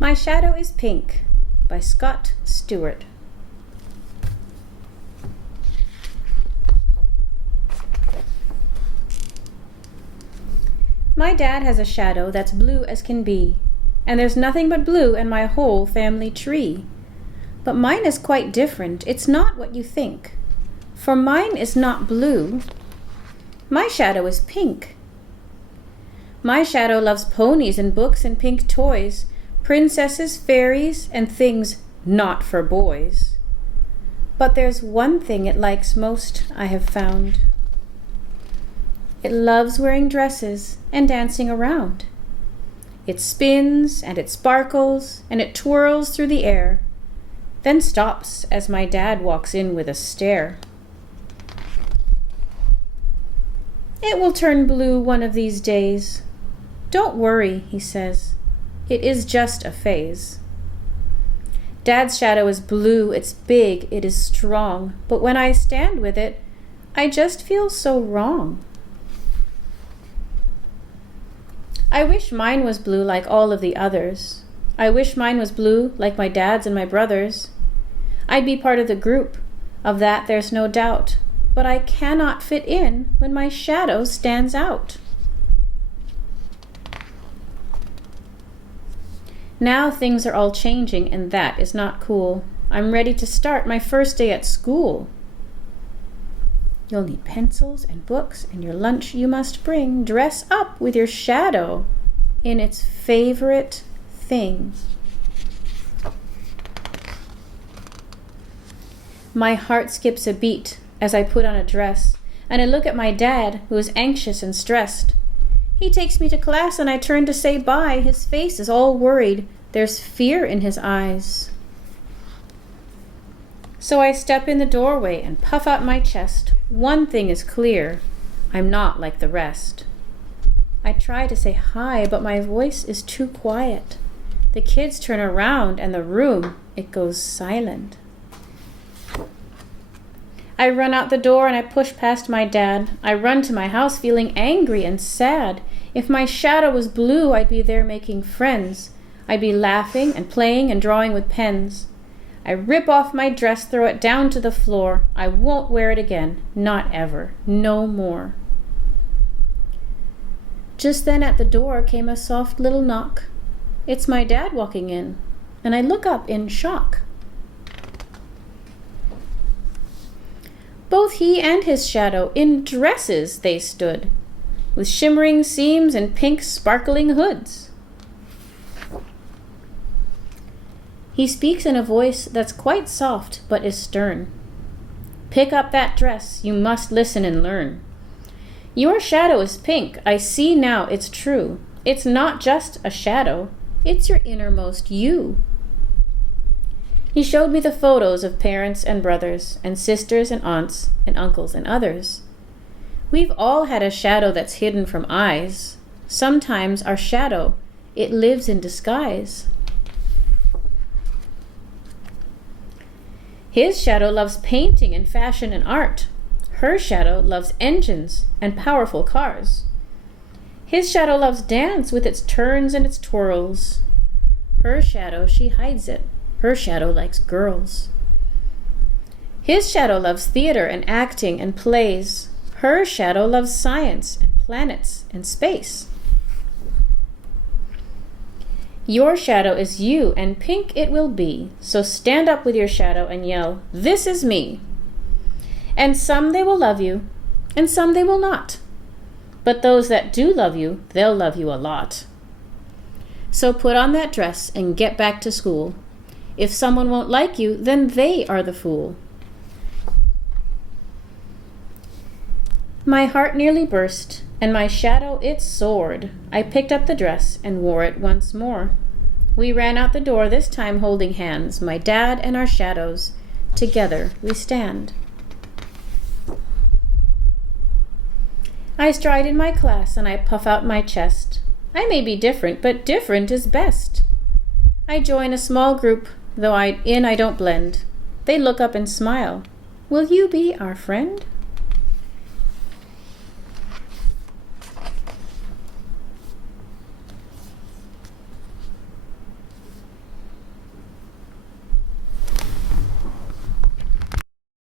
My Shadow is Pink by Stuart. My dad has a shadow that's blue as can be, and there's nothing but blue in my whole family tree. But mine is quite different, it's not what you think. For mine is not blue, my shadow is pink. My shadow loves ponies and books and pink toys, princesses, fairies, and things not for boys. But there's one thing it likes most, I have found. It loves wearing dresses and dancing around. It spins and it sparkles and it twirls through the air, then stops as my dad walks in with a stare. It will turn blue one of these days. Don't worry, he says. It is just a phase. Dad's shadow is blue, it's big, it is strong, but when I stand with it, I just feel so wrong. I wish mine was blue like all of the others. I wish mine was blue like my dad's and my brother's. I'd be part of the group, of that there's no doubt, but I cannot fit in when my shadow stands out. Now things are all changing and that is not cool. I'm ready to start my first day at school. You'll need pencils and books, and your lunch you must bring. Dress up with your shadow in its favorite thing. My heart skips a beat as I put on a dress, and I look at my dad, who is anxious and stressed. He takes me to class, and I turn to say bye. His face is all worried. There's fear in his eyes. So I step in the doorway and puff out my chest. One thing is clear, I'm not like the rest. I try to say hi, but my voice is too quiet. The kids turn around and the room, it goes silent. I run out the door and I push past my dad. I run to my house feeling angry and sad. If my shadow was blue, I'd be there making friends. I'd be laughing and playing and drawing with pens. I rip off my dress, throw it down to the floor. I won't wear it again, not ever, no more. Just then at the door came a soft little knock. It's my dad walking in, and I look up in shock. Both he and his shadow in dresses they stood, with shimmering seams and pink sparkling hoods. He speaks in a voice that's quite soft but is stern. Pick up that dress, you must listen and learn. Your shadow is pink, I see now it's true. It's not just a shadow, it's your innermost you. He showed me the photos of parents and brothers, and sisters and aunts, and uncles and others. We've all had a shadow that's hidden from eyes. Sometimes our shadow, it lives in disguise. His shadow loves painting and fashion and art. Her shadow loves engines and powerful cars. His shadow loves dance with its turns and its twirls. Her shadow, she hides it. Her shadow likes girls. His shadow loves theater and acting and plays. Her shadow loves science and planets and space. Your shadow is you, and pink it will be. So stand up with your shadow and yell, "This is me." And some they will love you, and some they will not. But those that do love you, they'll love you a lot. So put on that dress and get back to school. If someone won't like you, then they are the fool. My heart nearly burst, and my shadow it soared. I picked up the dress and wore it once more. We ran out the door, this time holding hands, my dad and our shadows. Together we stand. I stride in my class and I puff out my chest. I may be different, but different is best. I join a small group, though I don't blend. They look up and smile. Will you be our friend?